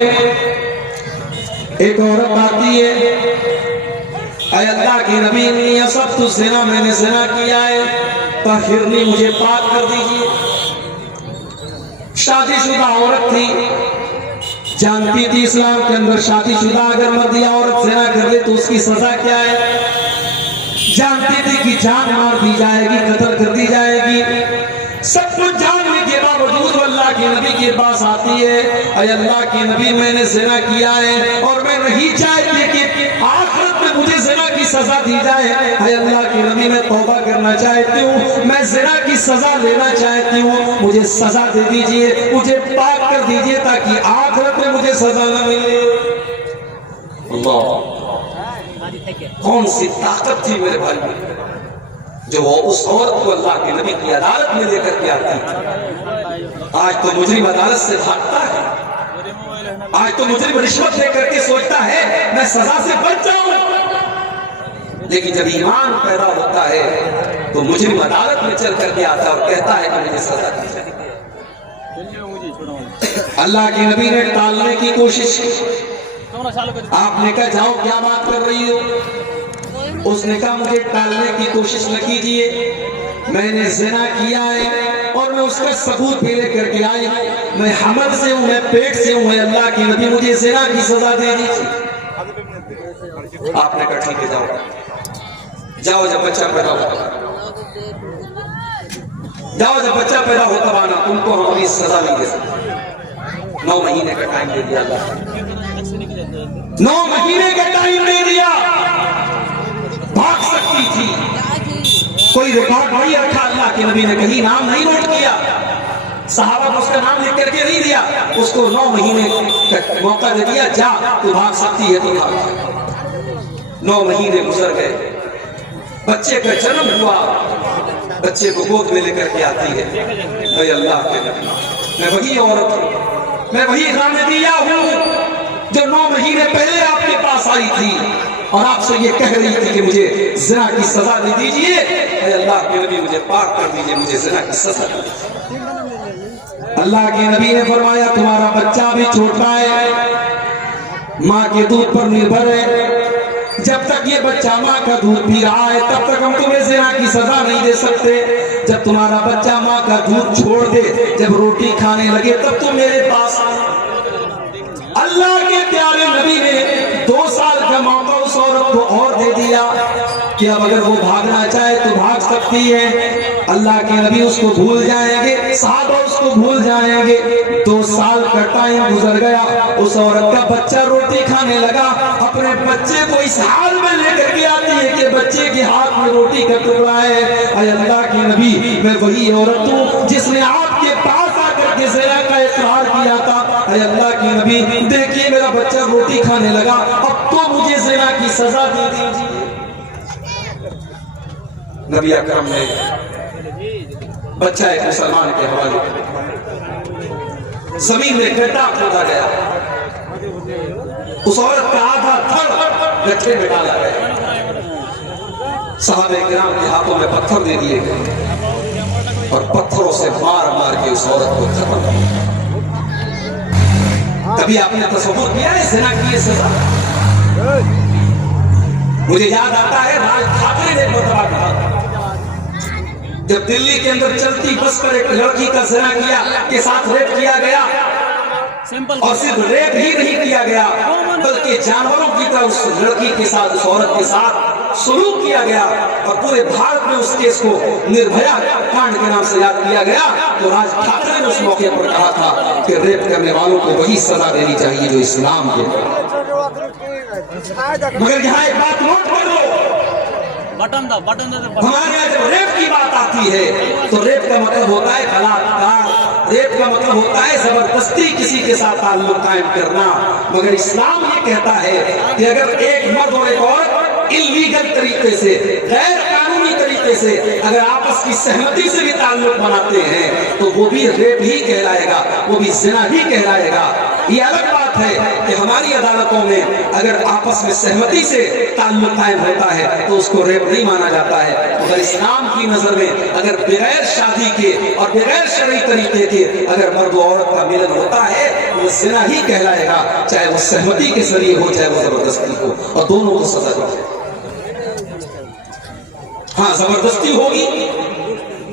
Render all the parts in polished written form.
एक औरत आती है, ऐ अल्लाह के नबी ने सब तो ज़िना मैंने ज़िना किया है, ताहिरनी मुझे पाक कर दीजिए। शादीशुदा औरत थी, जानती थी इस्लाम के अंदर शादीशुदा अगर मर्द या औरत ज़िना कर ले तो उसकी सजा क्या है। जानती थी कि जान मार दी जाएगी, कत्ल कर दी जाएगी। सब कुछ जानने के बावजूद अल्लाह के नबी के पास आती है, ऐ अल्लाह के नबी मैंने ज़िना किया है और मैं नहीं चाहती कि आखिरत में मुझे ज़िना की सजा दी जाए। ऐ अल्लाह के नबी मैं तौबा करना चाहती हूँ, मैं ज़िना की सजा लेना चाहती हूँ, मुझे सजा दे दीजिए, मुझे पाक कर दीजिए ताकि आखिरत में मुझे सजा न मिले। अल्लाह, कौन सी ताकत थी मेरे भाई जो वो उस औरत को अल्लाह के नबी की अदालत में लेकर के आती। आज तो मुजरिम अदालत से भागता है, आज तो मुजरिम रिश्वत लेकर के सोचता है मैं सजा से बच जाऊं, लेकिन जब ईमान पैदा होता है तो मुजरिम अदालत में चल करके आता और कहता है कि मुझे सजा दी जाए। अल्लाह के नबी ने टालने की कोशिश की। आपने कहा जाओ क्या बात कर रही हो, उसने कहा मुझे टालने की कोशिश न कीजिए, मैंने ज़िना किया है और मैं उसका सबूत भी लेकर के आई, मैं हमल से हूँ, मैं पेट से हूँ, अल्लाह के नबी मुझे ज़िना की सजा दे दीजिए। आपने कहा ठीक है जाओ जाओ, जब बच्चा पैदा होगा जाओ, जब बच्चा पैदा होता बाना तुमको हम अभी सजा नहीं दे सकते। 9 महीने का टाइम दे दिया अल्लाह, 9 महीने का टाइम दे दिया। भाग सकती थी, कोई रिकॉर्ड नहीं रखा, अल्लाह के नबी ने कहीं नाम नहीं नोट किया, सहाबा को उसका नाम लिख करके नहीं दिया, उसको 9 महीने का मौका दे दिया, जा तू भाग सकती है तो भाग। 9 महीने गुजर गए, बच्चे का जन्म हुआ, बच्चे को गोद में लेकर के आती है, भाई अल्लाह के नबी मैं वही औरत हूँ, मैं वही खामिदिया हूँ जो 9 महीने पहले आपके पास आई थी और आपसे ये कह रही थी कि मुझे ज़िना की सजा दे दीजिए। अल्लाह के नबी मुझे पाक कर दीजिए, मुझे ज़िना की सजा दे दीजिए। अल्लाह के नबी ने फरमाया तुम्हारा बच्चा भी छोटा है, माँ के दूध पर निर्भर है, जब तक ये बच्चा माँ का दूध पी रहा है तब तक हम तुम्हें ज़िना की सजा नहीं दे सकते। जब तुम्हारा बच्चा माँ का दूध छोड़ दे, जब रोटी खाने लगे तब तुम मेरे पास। अल्लाह के प्यारे नबी ने 2 साल का मौका उस औरत को और दे दिया कि अब अगर वो भागना चाहे तो भाग सकती है। अल्लाह के नबी उसको भूल जाएंगे, साहबा उसको भूल जाएंगे। 2 साल का टाइम गुजर गया, उस औरत का बच्चा रोटी खाने लगा, अपने बच्चे को इस हाल में लेकर के आती है कि बच्चे के हाथ में रोटी का टुकड़ा है। अल्लाह के नबी मैं वही औरत हूँ जिसने आपके पास आकर के ज़िना का इकरार किया था। अल्लाह के नबी देखिए मेरा बच्चा रोटी खाने लगा, अब तो मुझे ज़िना की सजा दे दीजिए। नबी अकरम ने बच्चा एक मुसलमान के हवाले, जमीन में गड्ढा खोदा गया, उस औरत का आधा धड़ गड्ढे में डाला गया, सहाबे किराम के हाथों में पत्थर दे दिए गए और पत्थरों से मार मार के उस औरत को खत्म किया। कभी आपने तसव्वुर किया है ज़िना की ये सजा? मुझे याद आता है राज ठाकरे ने बतला कहा जब दिल्ली के अंदर चलती बस पर एक लड़की का ज़िना किया के साथ रेप किया गया, और सिर्फ रेप ही नहीं किया गया बल्कि जानवरों की तरह उस लड़की के साथ, उस औरत के साथ सलूक किया गया और पूरे भारत में उस केस को निर्भया कांड के नाम से याद किया गया। तो राज ठाकरे ने उस मौके पर कहा था कि रेप करने वालों को वही सजा देनी चाहिए जो इस्लाम के। मगर यहाँ एक बात नोट कर लो, हमारे यहाँ जब रेप की बात आती है तो रेप का मतलब होता है बलात्कार, रेप का मतलब होता है जबरदस्ती किसी के साथ ताल्लुक कायम करना। मगर इस्लाम ये कहता है कि अगर एक मर्द और एक औरत इल्लीगल तरीके से, गैर कानूनी तरीके से अगर आपस की सहमति से भी ताल्लुक बनाते हैं तो वो भी रेप ही कहलाएगा, वो भी ज़िना ही कहलाएगा। ये अलग बात है कि हमारी अदालतों में अगर आपस में सहमति से ताल्लुक कायम होता है तो उसको रेप नहीं माना जाता है। मगर इस्लाम की नजर में अगर बगैर शादी के और बगैर शरई तरीके के अगर मर्द और औरत का मिलन होता है वो ज़िना ही कहलाएगा, चाहे वो सहमति के जरिए हो चाहे वो जबरदस्ती हो, और दोनों को सजा दी जाए। हाँ, जबरदस्ती होगी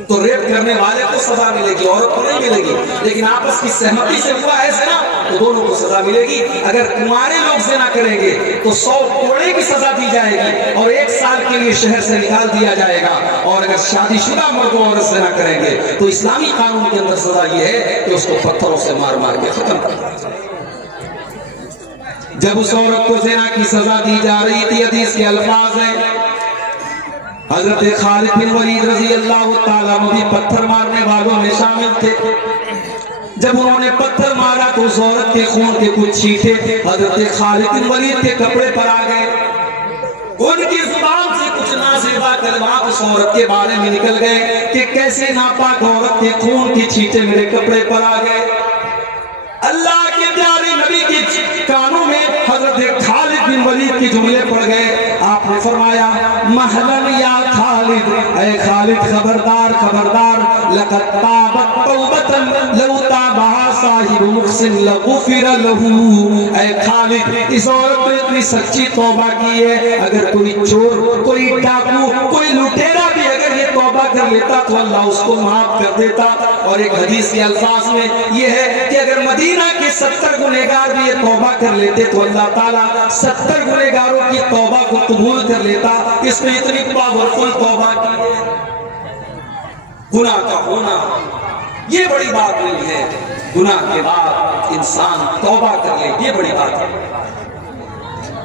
तो रेप करने वाले को सजा मिलेगी, औरत को नहीं मिलेगी, लेकिन आपस की सहमति से हुआ है ज़िना तो दोनों को सजा मिलेगी। अगर कुंवारे लोग ज़िना करेंगे तो 100 कोड़े की सजा दी जाएगी और 1 साल के लिए शहर से निकाल दिया जाएगा। और अगर शादीशुदा मर्द और औरत ज़िना करेंगे तो इस्लामी कानून के अंदर सजा ये है कि उसको पत्थरों से मार मार के खत्म कर दिया जाए। जब उस औरत को ज़िना की सजा दी जा रही थी, हदीस के अल्फाज हैं, हजरत खालिद बिन वलीद रजी अल्लाह ताला अन्हु भी पत्थर मारने वालों में शामिल थे। जब उन्होंने पत्थर मारा तो उस औरत के खून के कुछ छींटे हजरत खालिद बिन वलीद के कपड़े पर आ गए। उनकी जुबान से कुछ नासेबा कलमात उस औरत के बारे में निकल गए कि कैसे नापाक औरत के खून के छींटे मेरे कपड़े पर आ गए। अल्लाह के प्यारे नबी के कानों में हजरत खालिद बिन वलीद के जुमले पड़ गए। आपने फरमाया, महलन या खालिद, ऐ खालिद खबरदार खबरदार, लक़द ताबत तौबतन लौ ताबहा साहिबु मुहसिन लगुफिर लहू। ऐ खालिद, इस औरत ने इतनी सच्ची तौबा की है, अगर कोई चोर, कोई डाकू, कोई लुटेरा भी अगर ये तौबा कर लेता तो अल्लाह उसको माफ कर देता। और एक हदीस के अल्फाज में ये है कि अगर मदीना के 70 गुनहगार भी ये तौबा कर लेते तो अल्लाह ताला 70 गुनहगारों की तौबा को कबूल कर लेता। इसमें इतनी पावरफुल तौबा की है। गुनाह का होना ये बड़ी बात नहीं है, गुनाह के बाद इंसान तौबा कर ले ये बड़ी बात है।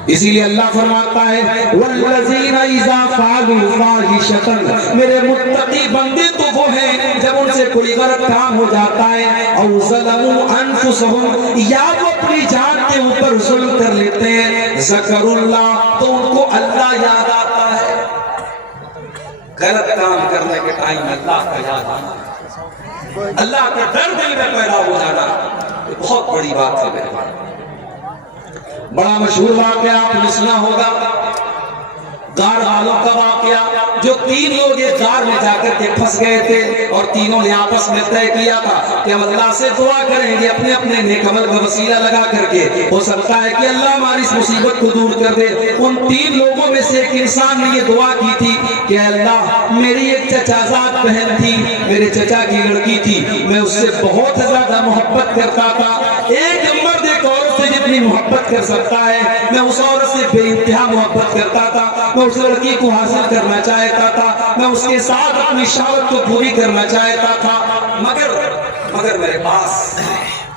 इसीलिए अल्लाह फरमाता है, वल्लज़ीना इज़ा फ़अलू फ़ाहिशतन, मेरे मुत्तकी बंदे तो वो हैं जब उनसे कोई गलत काम हो जाता है, औ ज़लमू अनफुसहुम, या वो अपनी जान के ऊपर जुल्म कर लेते हैं, ज़करुल्लाह, तो उनको अल्लाह याद आता है। गलत काम करने के टाइम अल्लाह का याद आना, अल्लाह का डर दिल में पैदा हो जाना, ये बहुत बड़ी बात है मेरे भाई। बड़ा मशहूर वाकया आपने सुना होगा, गार वालों का वाकया, जो 3 लोग एक गार में जाकर के फंस गए थे और तीनों ने आपस में तय किया था कि हम अल्लाह से दुआ करेंगे अपने अपने नेक अमल का वसीला लगा करके, हो सकता है कि अल्लाह हमारी इस मुसीबत को दूर कर दे। उन 3 लोगों में से एक इंसान ने ये दुआ की थी कि अल्लाह, मेरी एक चचाजाद बहन थी, मेरे चचा की लड़की थी, मैं उससे बहुत ज्यादा मोहब्बत करता था। एक मर्द एक औरत से जितनी मोहब्बत कर सकता है, मैं उस औरत से बेइंतहा मोहब्बत करता था, मैं उस लड़की को हासिल करना चाहता था, मैं उसके साथ अपनी शहावत को पूरी करना चाहता था, मगर मेरे पास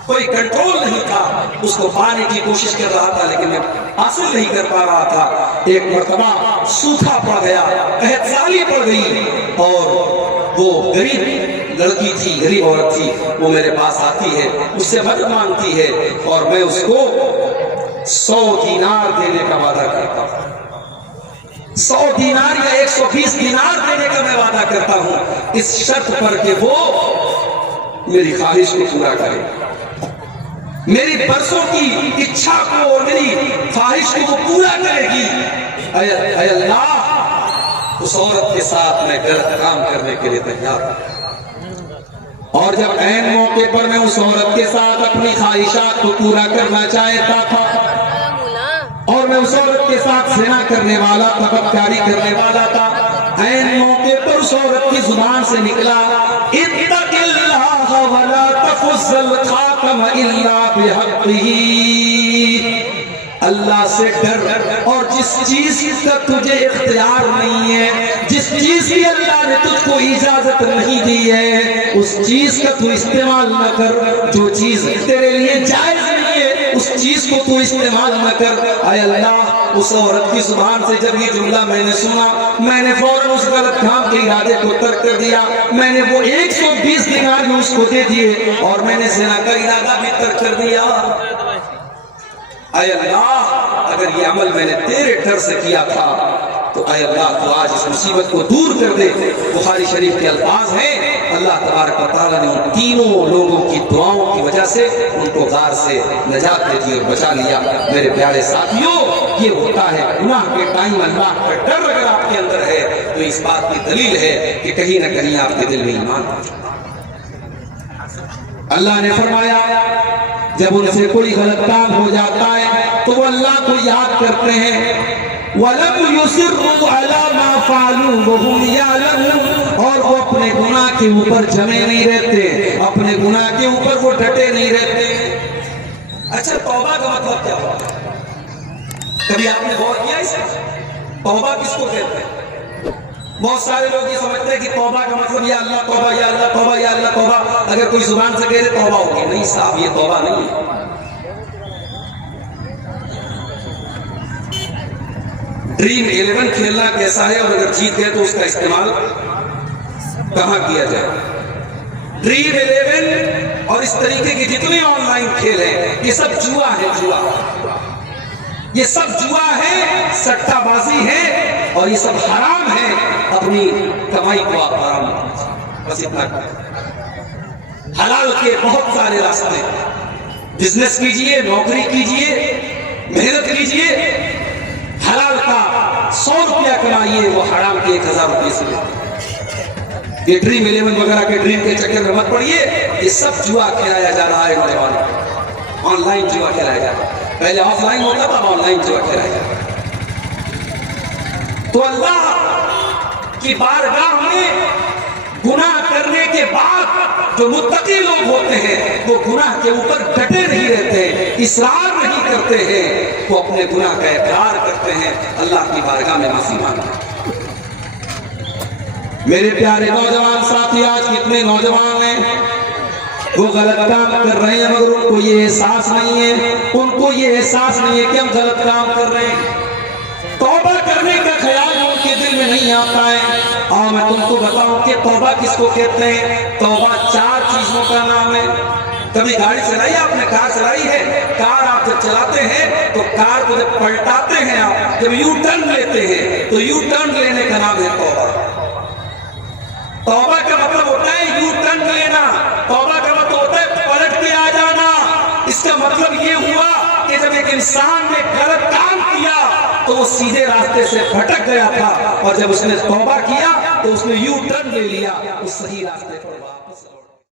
कोई कंट्रोल नहीं था। उसको पाने की कोशिश कर रहा था लेकिन मैं हासिल नहीं कर पा रहा था। एक मर्तबा सूखा पड़ गया, कहतसाली पड़ गई और वो गरीब लड़की थी, गरीब औरत थी, वो मेरे पास आती है, मुझसे मदद मांगती है और मैं उसको 100 दीनार देने का वादा करता हूँ। 100 दीनार या 120 दीनार देने का मैं वादा करता हूँ, इस शर्त पर कि वो मेरी ख्वाहिश को पूरा करे, मेरी बरसों की इच्छा को और मेरी ख्वाहिश को वो पूरा करेगी। ऐ अल्लाह, उस औरत के साथ मैं गलत काम करने के लिए तैयार हूं। और जब ऐन मौके पर मैं उस औरत के साथ अपनी ख्वाहिशात को पूरा करना चाहता था और मैं उस औरत के साथ ज़िना करने वाला, तबक्कारी करने वाला था, ऐन मौके पर उस औरत की जुबान से निकला, इत्तक़िल्लाह वला तफ़ुज़्ज़ल ख़ातम इल्ला बिहक़्क़िही, अल्लाह से डर और जिस चीज का तुझे इख्तियार नहीं है, जिस चीज की अल्लाह ने तुझको इजाजत नहीं दी है, उस चीज का तू इस्तेमाल न कर। जो चीज तेरे लिए जायज नहीं है उस चीज को तू इस्तेमाल न कर। आय अल्लाह, उस औरत की जुबान से जब ये जुमला मैंने सुना, मैंने फौरन उस गलत काम के इरादे को तर्क कर दिया। मैंने वो 120 दिनार भी उसको दे दिए और मैंने ज़िना का इरादा भी तर्क कर दिया। आय अल्लाह, अगर ये अमल मैंने तेरे डर से किया था तो आय अल्लाह तो आज इस मुसीबत को दूर कर दे। बुखारी शरीफ के अल्फाज हैं, अल्लाह तबारक व तआला ने उन तीनों लोगों की दुआओं की वजह से उनको गार से नजात दे दी और बचा लिया। मेरे प्यारे साथियों, ये होता है गुनाह के टाइम अल्लाह का डर अगर आपके अंदर है तो इस बात की दलील है कि कहीं ना कहीं आपके दिल में ईमान। अल्लाह ने फरमाया जब उनसे कोई गलत काम हो जाता है तो वो अल्लाह को याद करते हैं। वलम युसिर्रु अला मा फालू वहुम यालमून, और वो अपने गुनाह के ऊपर जमे नहीं रहते, अपने गुनाह के ऊपर वो डटे नहीं रहते। अच्छा, तौबा का मतलब क्या होता है? कभी आपने गौर किया इसे? तौबा किसको कहते हैं? बहुत सारे लोग ये समझते हैं कि तौबा का मतलब या अल्लाह तौबा, या अल्लाह तौबा, या अल्लाह तौबा। अगर कोई जुबान से कह दे तौबा होगी, नहीं साहब, ये तौबा नहीं है। ड्रीम 11 खेलना कैसा है और अगर जीत गए तो उसका इस्तेमाल कहां किया जाए? ड्रीम 11 और इस तरीके के जितने ऑनलाइन खेल हैं, ये सब जुआ है, जुआ। ये सब जुआ है, सट्टाबाजी है, और ये सब हराम है। अपनी कमाई को आप हराम कीजिए, बस इतना। हलाल के बहुत सारे रास्ते, बिजनेस कीजिए, नौकरी कीजिए, मेहनत कीजिए, हलाल का 100 रुपया कमाइए, वो हराम के 1000 रुपये से लेते। ये ड्रीम 11 वगैरह के ड्रीम के चक्कर में मत पड़िए। ये सब जुआ खिलाया जा रहा है नौजवानों को, ऑनलाइन जुआ खिलाया जा रहा है। पहले ऑफलाइन होता था, ऑनलाइन जुआ खिलाया जा रहा है। तो अल्लाह की बारगाह में गुनाह करने के बाद जो मुत्तकी लोग होते हैं वो गुनाह के ऊपर डटे नहीं रहते, इसरार नहीं करते हैं, वो अपने गुनाह का इकरार करते हैं, अल्लाह की बारगाह में माफी मांगते हैं। मेरे प्यारे नौजवान साथी, आज कितने नौजवान हैं वो गलत काम कर रहे हैं मगर उनको ये एहसास नहीं है, उनको ये एहसास नहीं है कि हम गलत काम कर रहे हैं। तौबा करने का ख्याल उनके दिल में नहीं आता है। और मैं तुमको बताऊं कि तौबा किसको कहते हैं? तौबा 4 चीजों का नाम है। कभी गाड़ी चलाई आपने? कार चलाई है? कार आप जब चलाते हैं तो कार को जब पलटाते हैं, आप जब यू टर्न लेते हैं तो यू टर्न लेने का नाम है तौबा। तौबा का मतलब होता है यू टर्न लेना। तौबा का मतलब होता है पलट के आ जाना। इसका मतलब ये हुआ कि जब एक इंसान ने गलत काम किया तो वो सीधे रास्ते से भटक गया था, और जब उसने तौबा किया तो उसने यू टर्न ले लिया, उस सही रास्ते पर।